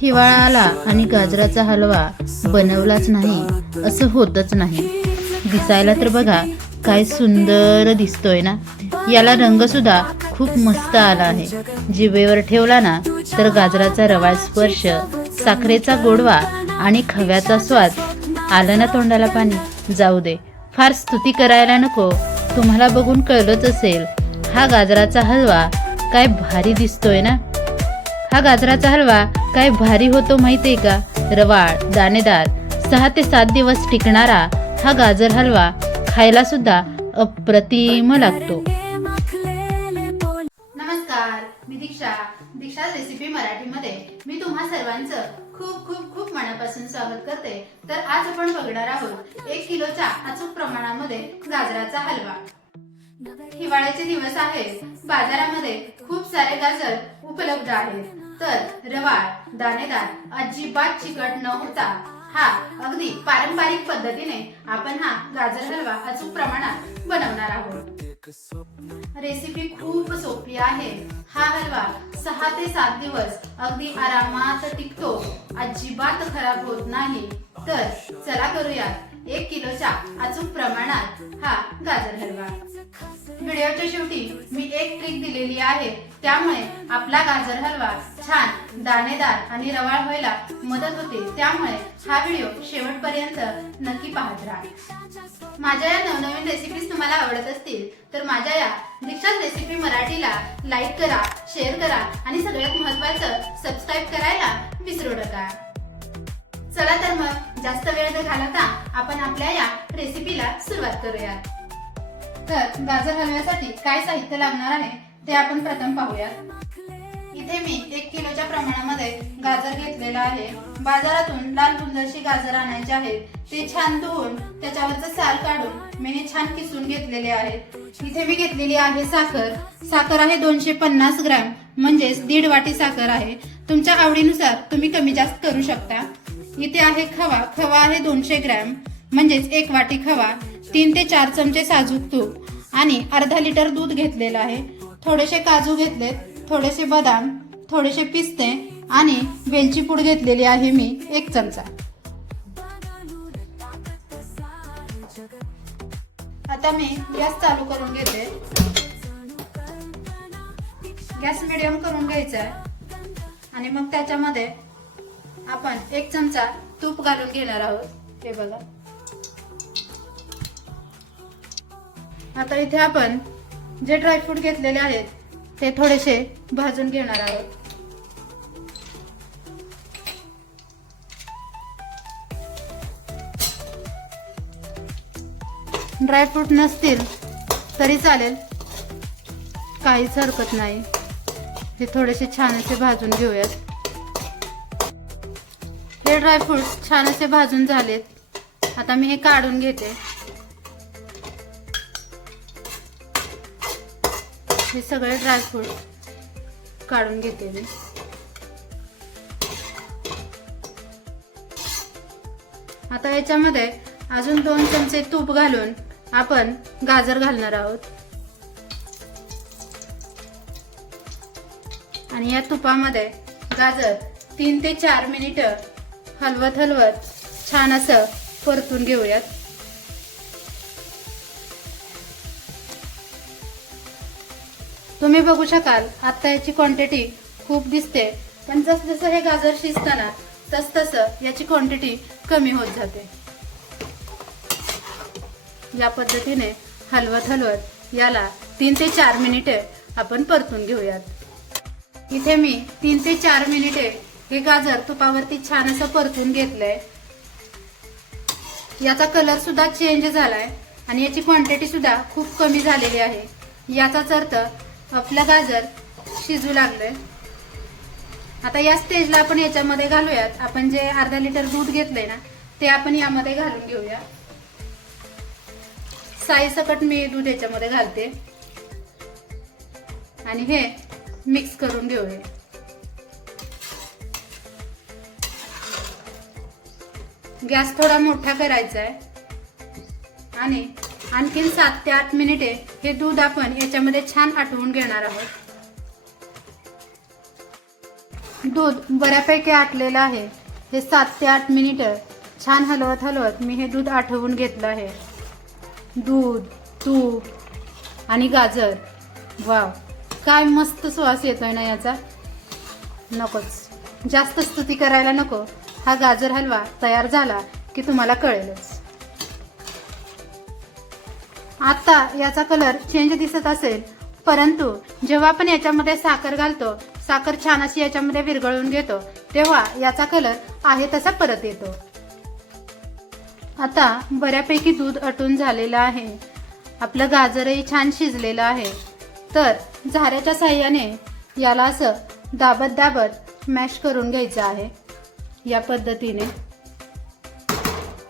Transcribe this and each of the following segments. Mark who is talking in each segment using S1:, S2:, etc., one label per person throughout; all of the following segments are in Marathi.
S1: हिवाळा आला आणि गाजराचा हलवा बनवलाच नाही असं होतच नाही. दिसायला तर बघा काय सुंदर दिसतोय ना? याला रंगसुद्धा खूप मस्त आला आहे. जिभेवर ठेवला ना तर गाजराचा रवाळ स्पर्श साखरेचा गोडवा आणि खव्याचा स्वाद आलं ना तोंडाला पाणी? जाऊ दे फार स्तुती करायला नको. तुम्हाला बघून कळलंच असेल हा गाजराचा हलवा काय भारी दिसतोय ना? हा गाजराचा हलवा काय भारी होतो माहितीये का? रवाळ दाणेदार सहा ते सात दिवस टिकणारा हा गाजर हलवा खायला सुद्धा अप्रतिम लागतो. नमस्कार मी दीक्षा. दीक्षा रेसिपी मराठीमध्ये. मी तुम्हा सर्वांचं खूप खूप खूप मनापासून स्वागत करते. तर आज आपण बघणार आहोत एक किलोच्या अचूक प्रमाणामध्ये गाजराचा हलवा. हिवाळ्याचे दिवस आहेत. बाजारामध्ये खूप सारे गाजर उपलब्ध आहेत. तर रवाळ दाणेदार अजिबात चिकट न होता हा अगदी पारंपरिक पद्धतीने आपण हा गाजर हलवा अचूक प्रमाणात बनवणार आहोत. रेसिपी खूप सोपी आहे. हा हलवा सहा ते सात दिवस अगदी आरामात टिकतो. अजिबात खराब होत नाही. तर चला करूया एक किलोच्या अचूक प्रमाणात हा गाजर हलवा. व्हिडिओच्या शेवटी मी एक ट्रिक दिलेली आहे. त्यामुळे आपला गाजर हलवा छान दाणेदार आणि रवाळ व्हायला मदत होते. त्यामुळे हा व्हिडिओ शेवटपर्यंत नक्की पाहत राहा. माझ्या या नवनवीन रेसिपीज तुम्हाला आवडत असतील तर माझ्या या दीक्षाच रेसिपी मराठीला लाईक करा शेअर करा आणि सगळ्यात महत्वाचं सबस्क्राईब करायला विसरू नका. चला तर मग जास्त वेळ न घालवता आपण आपल्या या रेसिपीला सुरुवात करूया तर गाजर हलव्यासाठी काय साहित्य लागणार आहे ते आपण प्रथम पाहूयात. इथे मी एक किलोच्या प्रमाणामध्ये गाजर घेतलेला आहे. बाजारातून लाल बुंदशी गाजर आणायचे आहेत ते छान धुवून त्याच्यावरचं साल काढून मी छान किसून घेतलेले आहेत. इथे मी घेतलेली आहे साखर. साखर आहे दोनशे पन्नास ग्रॅम म्हणजेच दीड वाटी साखर आहे. तुमच्या आवडीनुसार तुम्ही कमी जास्त करू शकता. इथे आहे खवा. खवा आहे दोनशे ग्रॅम. म्हणजेच एक वाटी खवा तीन ते चार चमचे साजूक तूप आणि अर्धा लिटर दूध घेतलेलं आहे. थोडेसे काजू घेतलेत थोडेसे बदाम थोडेसे पिस्ते आणि वेलची पूड घेतलेली आहे मी एक चमचा. आता मी गॅस चालू करून घेते. गॅस मिडियम करून घ्यायचा आहे. आणि मग त्याच्यामध्ये आपण एक चमचा तूप घालून घेणार आहोत. हे बघा. आता इथे आपण जे ड्रायफ्रूट घेतलेले आहेत ते थोडेसे भाजून घेणार आहोत. ड्रायफ्रूट नसतील तरी चालेल. काहीच हरकत नाही. हे थोडेसे छान असे भाजून घेऊयात. हे ड्रायफ्रूट छान असे भाजून झालेत. आता मी हे काढून घेते. हे सगळे ड्रायफ्रूट काढून घेते मी. आता याच्यामध्ये अजून दोन चमचे तूप घालून आपण गाजर घालणार आहोत. आणि या तुपामध्ये गाजर तीन ते चार मिनिट हलवत हलवत छान असं परतून घेऊयात. तुम्ही बघू शकाल आता याची क्वांटिटी खूप दिसते. पण जस जसं हे गाजर शिजताना तस तसं याची क्वांटिटी कमी होत जाते. या पद्धतीने हलवत हलवत याला तीन ते चार मिनिटे आपण परतून घेऊयात. इथे मी तीन ते चार मिनिटे हे गाजर तुपावरती छान असं परतून घेतलंय. याचा कलर सुद्धा चेंज झालाय आणि याची क्वांटिटी सुद्धा खूप कमी झालेली आहे. याचाच अर्थ आपलं गाजर शिजू लागलंय. आता या स्टेजला आपण याच्यामध्ये घालूयात. आपण जे अर्धा लिटर दूध घेतलंय ना ते आपण यामध्ये घालून घेऊया. साई सकट मी दूध याच्यामध्ये घालते. आणि हे मिक्स करून घेऊया. गॅस थोडा मोठा करायचा आहे आणि आणखीन सात ते आठ मिनिटे हे दूध आपण याच्यामध्ये छान आटवून घेणार आहोत. दूध बऱ्यापैकी आटलेलं आहे. हे सात ते आठ मिनिटं छान हलवत हलवत मी हे दूध आठवून घेतलं आहे. दूध तूप आणि गाजर. वाव काय मस्त सुवास येतोय ना याचा. नकोच. जास्त स्तुती करायला नको. हा गाजर हलवा तयार झाला की तुम्हाला कळेलच. आता याचा कलर चेंज दिसत असेल. परंतु जेव्हा आपण याच्यामध्ये साखर घालतो साखर छान अशी याच्यामध्ये विरघळून घेतो तेव्हा याचा कलर आहे तसा परत येतो. आता बऱ्यापैकी दूध अटून झालेलं आहे. आपलं गाजरही छान शिजलेलं आहे. तर झाऱ्याच्या साह्याने याला असं दाबत दाबत मॅश करून घ्यायचं आहे. या पद्धतीने.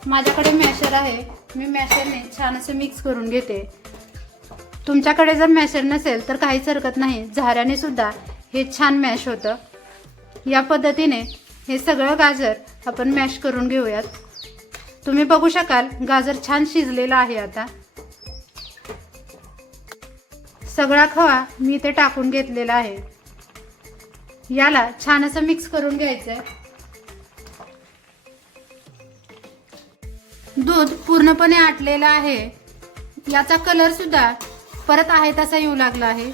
S1: माझ्याकडे मॅशर आहे. मी मॅशरने छान असे मिक्स करून घेते. तुमच्याकडे जर मॅशर नसेल तर काहीच हरकत नाही. झाऱ्याने सुद्धा हे छान मॅश होतं. या पद्धतीने हे सगळं गाजर आपण मॅश करून घेऊयात. तुम्ही बघू शकाल गाजर छान शिजलेला आहे आता. सगळा खवा मी इथे टाकून घेतलेला आहे. याला छान असं मिक्स करून घ्यायचं आहे दूध पूर्णपणे आटलेलं आहे. याचा कलर सुद्धा परत आहे तसा येऊ लागला आहे.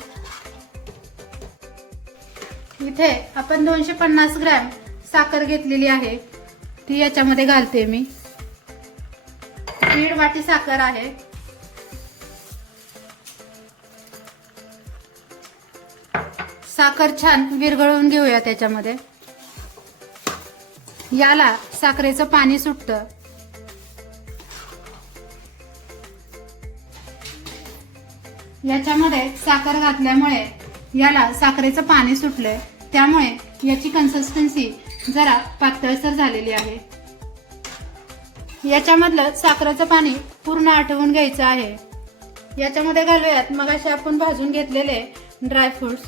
S1: इथे आपण दोनशे पन्नास ग्रॅम साखर घेतलेली आहे. ती याच्यामध्ये घालते मी. दीड वाटी साखर आहे. साखर छान विरघळवून घेऊया त्याच्यामध्ये. याला साखरेचं पाणी सुटतं. याच्यामध्ये साखर घातल्यामुळे याला साखरेचं पाणी सुटलंय. त्यामुळे याची कन्सिस्टन्सी जरा पातळसर झालेली आहे. याच्यामधलं साखरेचं पाणी पूर्ण आटवून घ्यायचं आहे. याच्यामध्ये घालूयात मग असे आपण भाजून घेतलेले ड्रायफ्रुट्स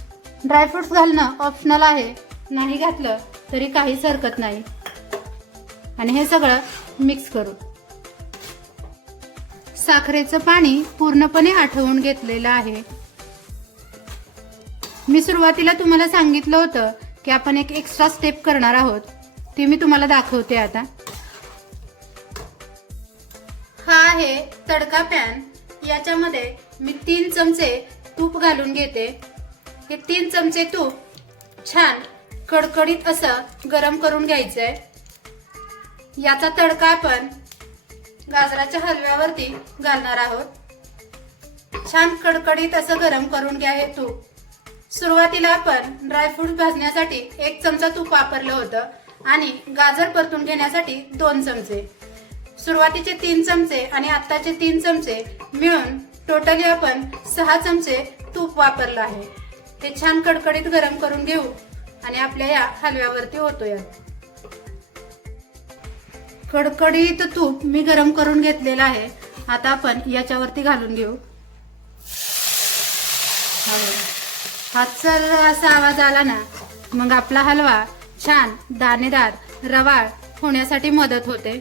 S1: ड्रायफ्रुट्स घालणं ऑप्शनल आहे. नाही घातलं तरी काहीच हरकत नाही. आणि हे सगळं मिक्स करू साखरेचं पाणी पूर्णपणे आठवून घेतलेलं आहे. मी सुरुवातीला तुम्हाला सांगितलं होतं की आपण एक एक्स्ट्रा स्टेप करणार आहोत. ती मी तुम्हाला दाखवते आता. हा आहे तडका पॅन याच्यामध्ये मी तीन चमचे तूप घालून घेते. हे तीन चमचे तूप छान कडकडीत असं गरम करून घ्यायचंय. याचा तडका आपण गाजराच्या हलव्यावरती घालणार आहोत. छान कडकडीत असं गरम करून घ्या हे तूप. सुरुवातीला आपण ड्रायफ्रूट भाजण्यासाठी एक चमचा तूप वापरलं होतं आणि गाजर परतून घेण्यासाठी दोन चमचे. सुरुवातीचे तीन चमचे आणि आत्ताचे तीन चमचे मिळून टोटली आपण सहा चमचे तूप वापरलं आहे. ते छान कडकडीत गरम करून घेऊ आणि आपल्या या हलव्यावरती होतो या कडकडीत तूप मी गरम करून घेतलेलं आहे. आता आपण याच्यावरती घालून घेऊ. हातसर असा आवाज आला ना मग आपला हलवा छान दाणेदार रवाळ होण्यासाठी मदत होते.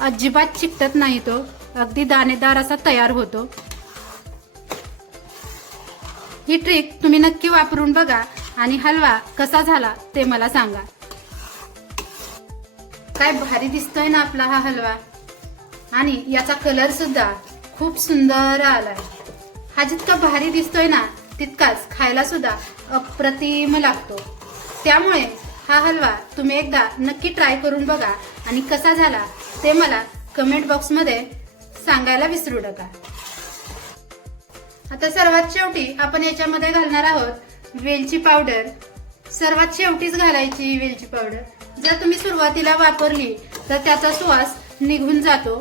S1: अजिबात चिकटत नाही तो. अगदी दाणेदार असा तयार होतो. ही ट्रिक तुम्ही नक्की वापरून बघा आणि हलवा कसा झाला ते मला सांगा. काय भारी दिसतोय ना आपला हा हलवा. आणि याचा कलर सुद्धा खूप सुंदर आलाय. हा जितका भारी दिसतोय ना तितकाच खायला सुद्धा अप्रतिम लागतो. त्यामुळे हा हलवा तुम्ही एकदा नक्की ट्राय करून बघा आणि कसा झाला ते मला कमेंट बॉक्समध्ये सांगायला विसरू नका. आता सर्वात शेवटी आपण याच्यामध्ये घालणार आहोत वेलची पावडर. सर्वात शेवटीच घालायची वेलची पावडर. जर तुम्ही सुरुवातीला वापरली तर त्याचा सुवास निघून जातो.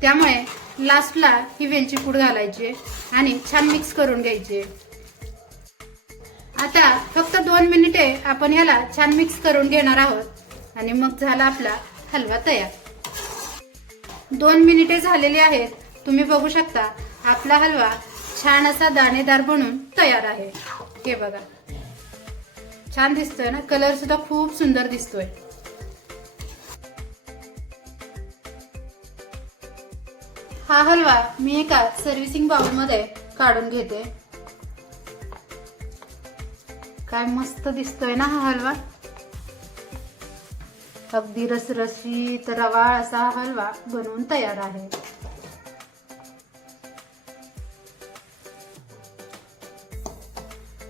S1: त्यामुळे लास्टला ही वेलची पूड घालायची आणि छान मिक्स करून घ्यायची. आता फक्त दोन मिनिटे आपण ह्याला छान मिक्स करून घेणार आहोत आणि मग झाला आपला हलवा तयार. दोन मिनिटे झालेली आहेत. तुम्ही बघू शकता आपला हलवा छान असा दाणेदार बनून तयार आहे. हे बघा. छान दिसतोय ना? कलर सुद्धा खूप सुंदर दिसतोय. हा हलवा मी एका सर्व्हिसिंग बाउलमध्ये काढून घेते. काय मस्त दिसतोय ना हा हलवा? अगदी रसरशीत रवाळ असा हलवा बनवून तयार आहे.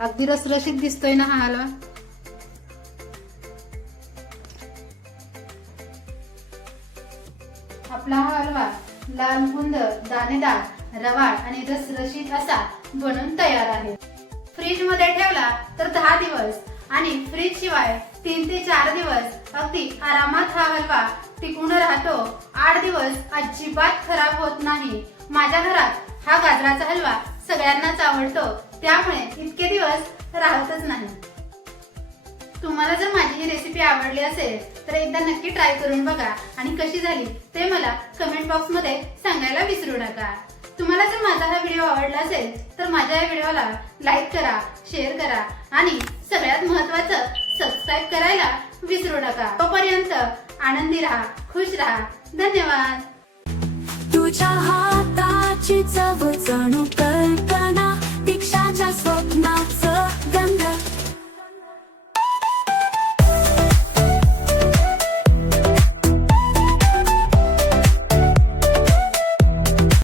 S1: अगदी रसरशीत दिसतोय ना हा हलवा? आपला हा हलवा लाल बुंद दाणेदार रवाळ आणि रसरशीत असा बनून तयार आहे. फ्रीजमध्ये ठेवला तर दहा दिवस आणि फ्रीज शिवाय तीन ते चार दिवस अगदी आरामात हा हलवा टिकून राहतो. आठ दिवस अजिबात खराब होत नाही. माझ्या घरात हा गाजराचा हलवा सगळ्यांनाच आवडतो. त्यामुळे इतके दिवस राहतच नाही. तुम्हाला जर माझी ही रेसिपी आवडली असेल तर एकदा नक्की ट्राय करून बघा. आणि कशी झाली ते मला कमेंट बॉक्समध्ये सांगायला विसरू नका. तुम्हाला जर माझा हा व्हिडिओ आवडला असेल तर माझ्या या व्हिडिओला लाईक करा शेअर करा. आणि सगळ्यात महत्वाचं सबस्क्राईब करायला विसरू नका. तोपर्यंत आनंदी राहा खुश राहा. धन्यवाद.
S2: तुझ्या हाताची चव